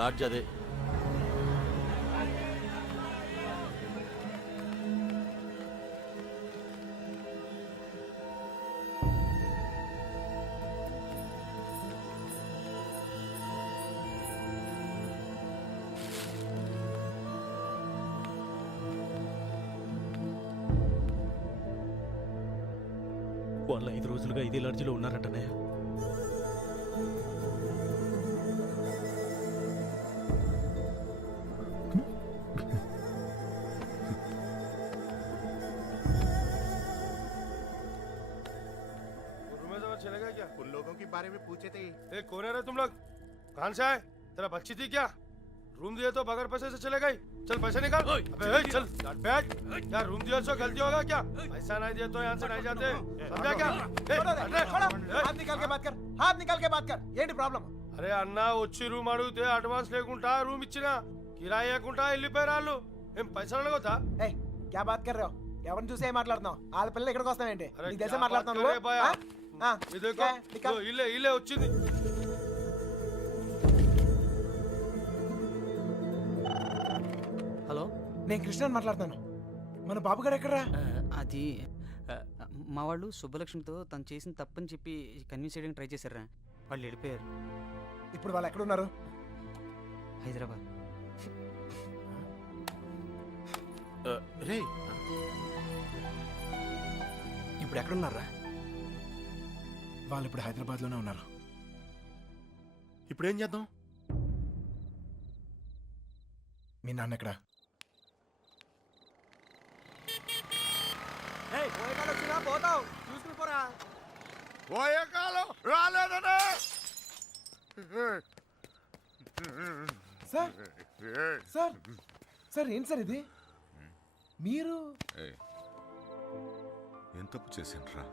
LADS అదే. వాళ్ళు 5 రోజులుగా ఇదే లాడ్జిలో ఉన్నారటనే. चले गए क्या? उन लोगों के बारे में पूछे थे। कौन है रे तुम लोग? कहाँ से आए? तेरा बच्ची थी क्या? रूम दिए तो बगैर पैसे से चले गई? चल पैसे निकाल। अबे चल बैठ। क्या रूम दिया सो गलती होगा क्या? पैसा नहीं दिया तो यहाँ से नहीं जाते। समझा क्या? हाथ निकाल के बात कर, हाथ निकाल के बात कर। ఏంటి ప్రాబ్లం? అరే అన్న వచ్చి రూమ్ అడిగితే అడ్వాన్స్ లేకుండా రూమ్ ఇచ్చినా కిరాయి లేకుండా వెళ్ళిపోయారు వాళ్ళు. ఏం పైసలు అడగొద్దా? ఏయ్ क्या बात कर रहे हो? ఎవరిని చూసి ఏం మాట్లాడుతున్నావు? వాళ్ళ పిల్లలు ఇక్కడికి వస్తావేంటి? నీకు తెలిసే మాట్లాడుతున్నావు నువ్వు? ఇల్లే ఇల్లే వచ్చింది. హలో, నేను కృష్ణని మాట్లాడుతాను. మన బాబు గారు ఎక్కడరా? అది మా వాళ్ళు సుబ్బలక్ష్మితో తను చేసిన తప్పని చెప్పి కన్విన్స్ చేయడానికి ట్రై చేశారా. వాళ్ళు వెళ్ళిపోయారు. ఇప్పుడు వాళ్ళు ఎక్కడ ఉన్నారు? హైదరాబాద్. రే ఇప్పుడు ఎక్కడున్నారా? వాళ్ళు ఇప్పుడు హైదరాబాద్ లోనే ఉన్నారు. ఇప్పుడు ఏం చేద్దాం? మీ నాన్న ఎక్కడ? పోతావు చూసుకుని పోరా. పోయే కాలం రాలేదనే. సార్ సార్ సార్ ఏంటి సార్ ఇది? మీరు ఏం తప్పు చేసిండ్రా?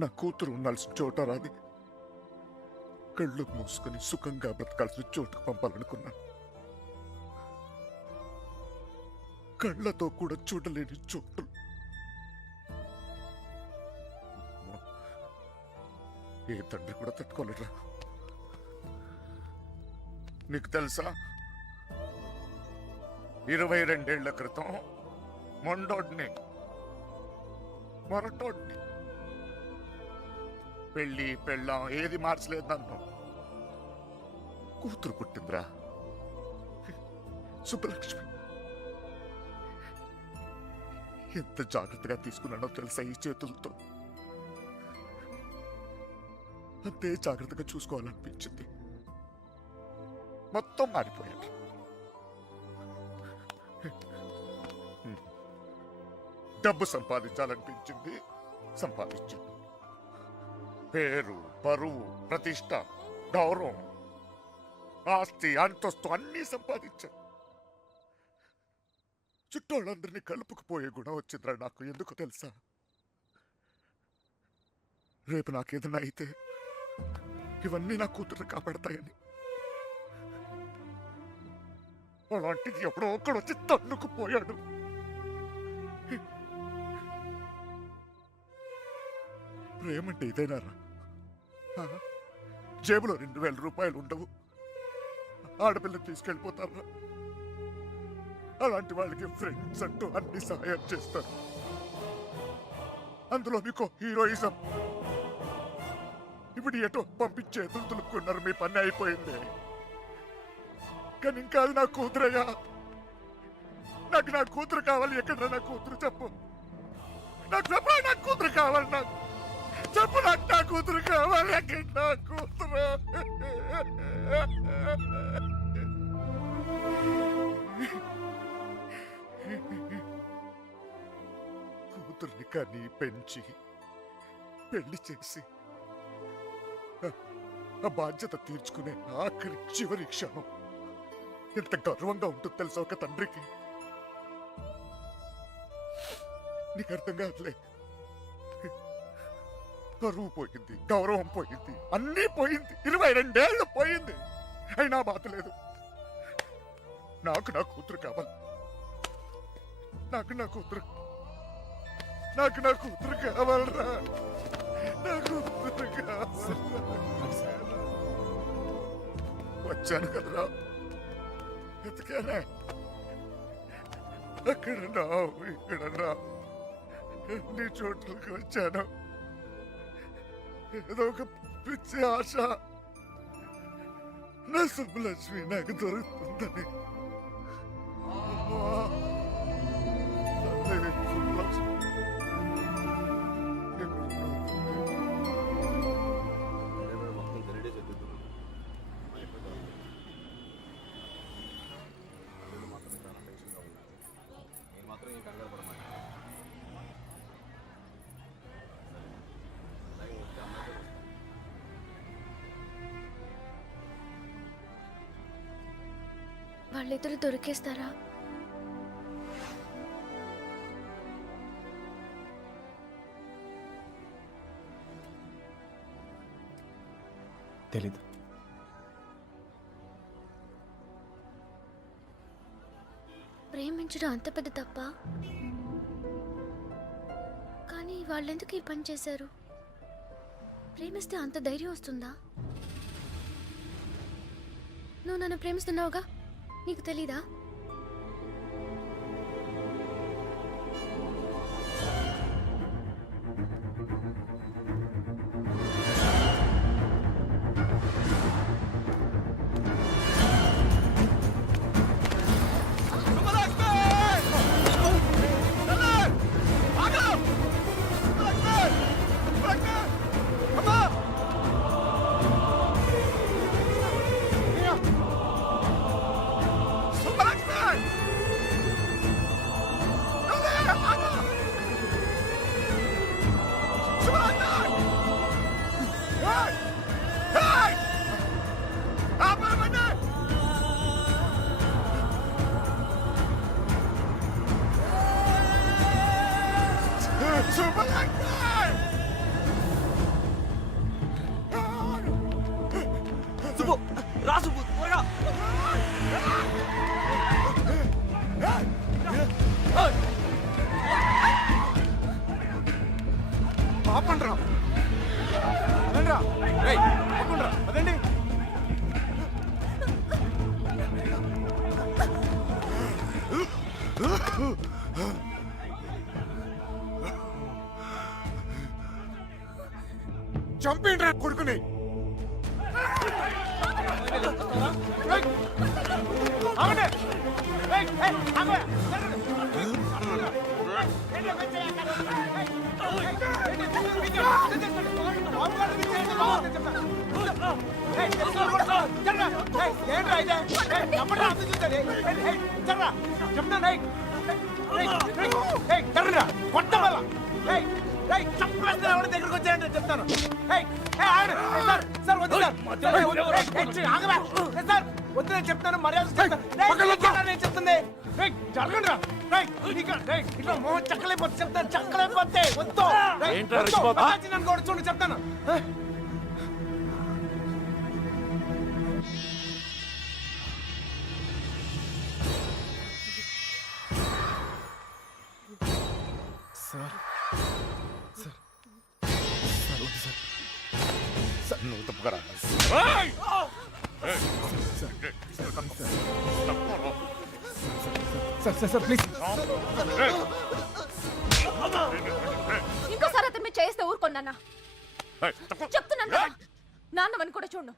నా కూతురు ఉండాల్సిన చోట రాది. కళ్ళు మూసుకొని సుఖంగా బ్రతకాల్సిన చోటుకు పంపాలనుకున్నాను. కళ్ళతో కూడా చూడలేని చోటు. ఏ తండ్రి కూడా తట్టుకోలేరా. నీకు తెలుసా, 22 ఏళ్ల క్రితం మొండోడ్ని మొరటోడ్ని పెళ్ళి పెళ్ళాం ఏది మార్చలేదు నన్ను. కూతురు పుట్టిందిరా, సుబ్బలక్ష్మి. ఎంత జాగ్రత్తగా తీసుకున్నానో తెలుసా ఈ చేతులతో. అంతే జాగ్రత్తగా చూసుకోవాలనిపించింది. మొత్తం మారిపోయాడు. డబ్బు సంపాదించాలనిపించింది, సంపాదించాను. పేరు, పరువు, ప్రతిష్ట, గౌరవం, ఆస్తి, అంతస్తు అన్నీ సంపాదించాను. చుట్టోళ్ళందరినీ కలుపుకుపోయే గుణం వచ్చిందిరా నాకు. ఎందుకు తెలుసా? రేపు నాకేదైనా అయితే ఇవన్నీ నా కూతురు కాపాడతాయని. అలాంటిది ఎప్పుడో ఒక్కడు వచ్చి తన్నుకుపోయాడు. ప్రేమంటే ఇదేనారా? జేబులో 2000 రూపాయలు ఉండవు, ఆడపిల్లని తీసుకెళ్ళిపోతారా? అలాంటి వాళ్ళకి ఫ్రెండ్స్ అంటూ అన్ని సహాయం చేస్తారు. అందులో మీకు హీరోయిజం. ఇప్పుడు ఎటో పంపించే ఎదురు తులుపుకున్నారు. మీ పని అయిపోయింది. కానీ ఇంకా అది నా కూతురయ్యా. నాకు నా కూతురు కావాలి. ఎక్కడ నా కూతురు? చెప్పు నాకు, చెప్పు నా కూతురు కావాలి. నాకు చెప్పు, నాకు నా కూతురు కావాలి. ఎక్కడ నా కూతురు? కూతుర్ని కానీ పెంచి పెళ్లి చేసి ఆ బాధ్యత తీర్చుకునే ఆఖరి చివరి క్షణం ఎంత గర్వంగా ఉంటుంది తెలుసా ఒక తండ్రికి. నీకు అర్థం కాదులే. పరువు పోయింది, గౌరవం పోయింది, అన్నీ పోయింది. 22 ఏళ్ళు పోయింది. అయినా బాధ లేదు. నాకు నా కూతురు కావాలి. నాకు నా కూతురు కావాలరా. నా కూతురు కావాలి. వచ్చాను కదరా, వెతికానే. అక్కడన్నా ఇక్కడన్నా నీ చోట్లకి వచ్చాను. ఏదో ఒక పిచ్చి ఆశ నా సుబ్బలక్ష్మి నాకు దొరుకుతుందని. అమ్మా, తల్లి సుబ్బలక్ష్మి వాళ్ళిద్దరు దొరికేస్తారా? తెలీదు. ప్రేమించడం అంత పెద్ద తప్ప? కానీ వాళ్ళెందుకు ఈ పని చేశారు? ప్రేమిస్తే అంత ధైర్యం వస్తుందా? నువ్వు నన్ను ప్రేమిస్తున్నావుగా, నీకు తెలీదా? సుబ్బు రా, సుబ్బు త్వరగా. ఆపండ్రా, అదండి. చంపేండ్రా కొడుకుని. దగ్గరకు వచ్చాయంటే చెప్తాను. వద్దు, నేను చెప్తాను, మర్యాద చెప్తుంది. జరగండి, ఇట్లా మోహన్ చక్కలేకపోతే చెప్తాను, చక్కలేకపోతే వద్దు. నన్ను కూడా చూడు, చెప్తాను. సార్ నువ్వు తప్పుకరా. Sir please. ఇంకోసారి అతను మీరు చేస్తే ఊరుకున్నానా? చెప్తున్నాను కదా, నాన్నవని కూడా చూడు.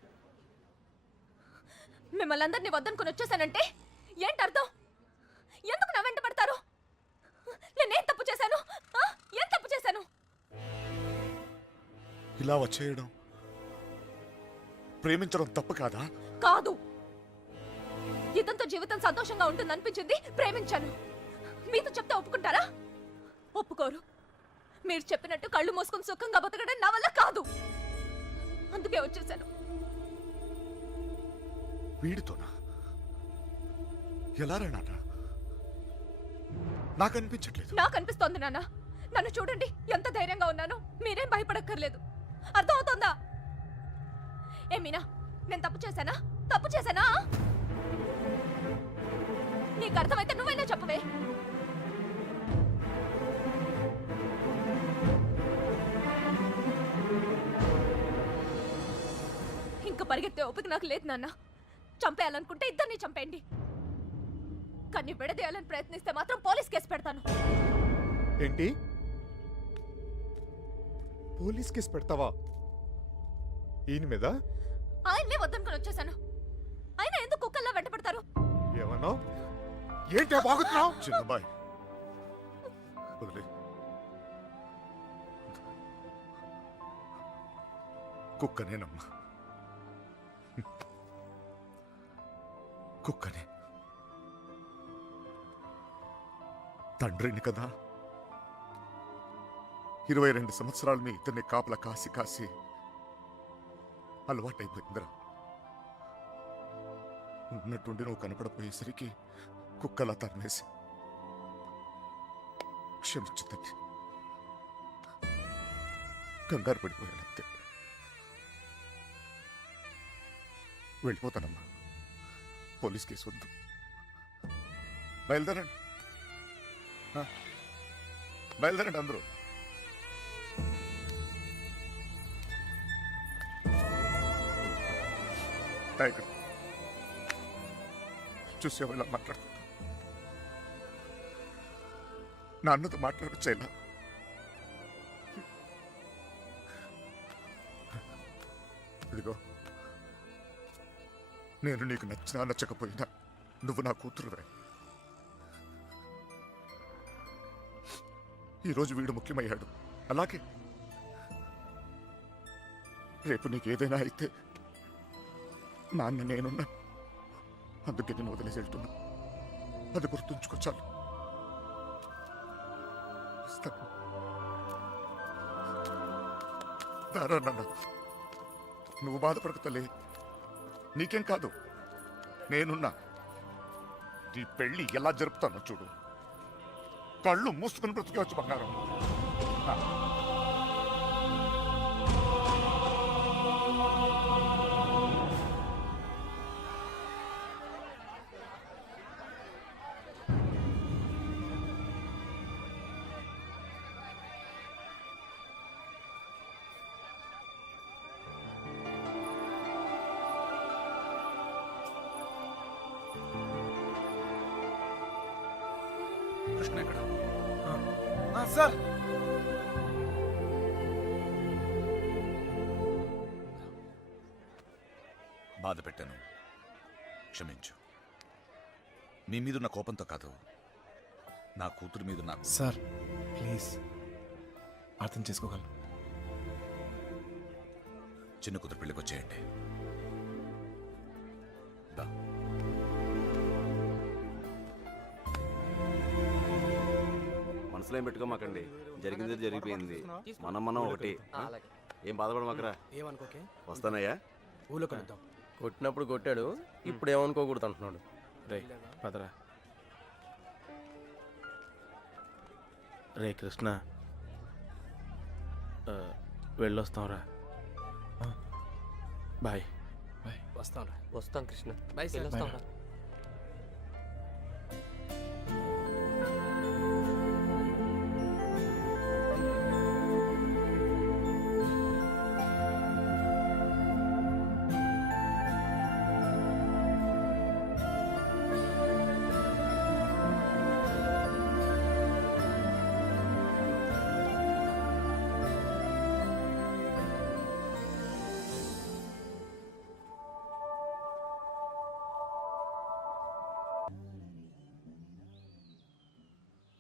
మిమ్మల్ని అందరినీ వద్దనుకుని వచ్చేసానంటే ఏంటి అర్థం? ఎందుకు నా వెంట పడతారు? నేనేం తప్పు చేశాను? ఏం తప్పు చేశాను? ఇలా వచ్చేయడం, ప్రేమించడం తప్పు కాదా? కాదు. ఇదంతా జీవితం సంతోషంగా ఉంటుంది అనిపించింది, ప్రేమించాను. మీతో చెప్తే ఒప్పుకుంటారా? ఒప్పుకోరు. మీరు చెప్పినట్టు కళ్ళు మూసుకుని సుఖంగా బతకడం నా వల్ల కాదు. అందుకే వచ్చేసాను. వీడితోనా? ఎలా రా నాన్న? నాకు అనిపించట్లేదు. నాకు అనిపిస్తోంది నాన్న. నన్ను చూడండి, ఎంత ధైర్యంగా ఉన్నాను. మీరేం భయపడక్కర్లేదు. అర్థం అవుతోందా? ఏ మీనా, నేను తప్పు చేశానా? తప్పు చేశానా? నీకు అర్థమైతే నువ్వైనా చెప్పవే. ఇంకా పరిగెత్తే ఓపిక నాకు లేదు నాన్న. చంపేయాలనుకుంటే ఇద్దరిని చంపేయండి, కానీ విడదీయాలని ప్రయత్నిస్తే మాత్రం పోలీస్ కేసు పెడతాను. ఏంటి పోలీస్ కేసు పెడతావా ఈయన మీద? ఆయన్నే వద్దనుకుని వచ్చేసాను. ఆయన ఎందుకు కుక్కల్లా వెంటపడతారు? ఏమన్నా ఏంటి బాగుతున్నావు? చిన్నబాయ్ వదిలే. కుక్కనేనమ్మా, కుక్కనే. తండ్రిని కదా, 22 సంవత్సరాలు మీ ఇద్దరిని కాపలా కాసి కాసి అలవాటైపోయిందిరా. ఉన్నట్టుండి నువ్వు కనపడపోయేసరికి కుక్కలా తరిమేసి. క్షమించు తల్లి, కంగారు పడిపోయానంతే. వెళ్ళిపోతానమ్మా, పోలీస్ కేసు వద్దు. బయలుదేరండి, బయలుదేరండి అందరూ. టైగర్ చూసావు ఇలా మాట్లాడుకుంటా. నాన్నతో మాట్లాడొచ్చేలా. ఇదిగో, నేను నీకు నచ్చినా నచ్చకపోయినా నువ్వు నా కూతురువే. ఈరోజు వీడు ముఖ్యమయ్యాడు, అలాగే రేపు నీకు ఏదైనా అయితే నాన్న నేనున్నా. అందుకే నేను వదిలేసి వెళ్తున్నా. అది గుర్తుంచుకో చాలు. వస్తాను. దారా నాన్న, నువ్వు బాధపడకు తల్లి, నీకేం కాదు, నేనున్నా. నీ పెళ్ళి ఎలా జరుపుతానో చూడు. కళ్ళు మూసుకుని బ్రతికేవచ్చు బంగారం. కృష్ణ ఎక్కడ? సార్ బాధ పెట్టాను, క్షమించు. మీ మీదున్న కోపంతో కాదు, నా కూతురు మీద నాకు. సార్ ప్లీజ్ అర్థం చేసుకోగలను. చిన్న కూతురు పెళ్ళికి వచ్చేయండి. దా. మనసులో ఏం పెట్టుకోమాకండి, జరిగింది జరిగిపోయింది. మనం ఒకటి. ఏం బాధపడమాకరా. ఏమనుకోకే, వస్తానయ్యా. ఊళ్ళో కలుద్దాం. కొట్టినప్పుడు కొట్టాడు, ఇప్పుడు ఏమనుకోకూడదు అంటున్నాడు. రే పదరా. రే కృష్ణ, వెళ్ళొస్తాంరా. బాయ్. బాయ్. వస్తాం రా. వస్తాం కృష్ణ. By sir. బాయ్.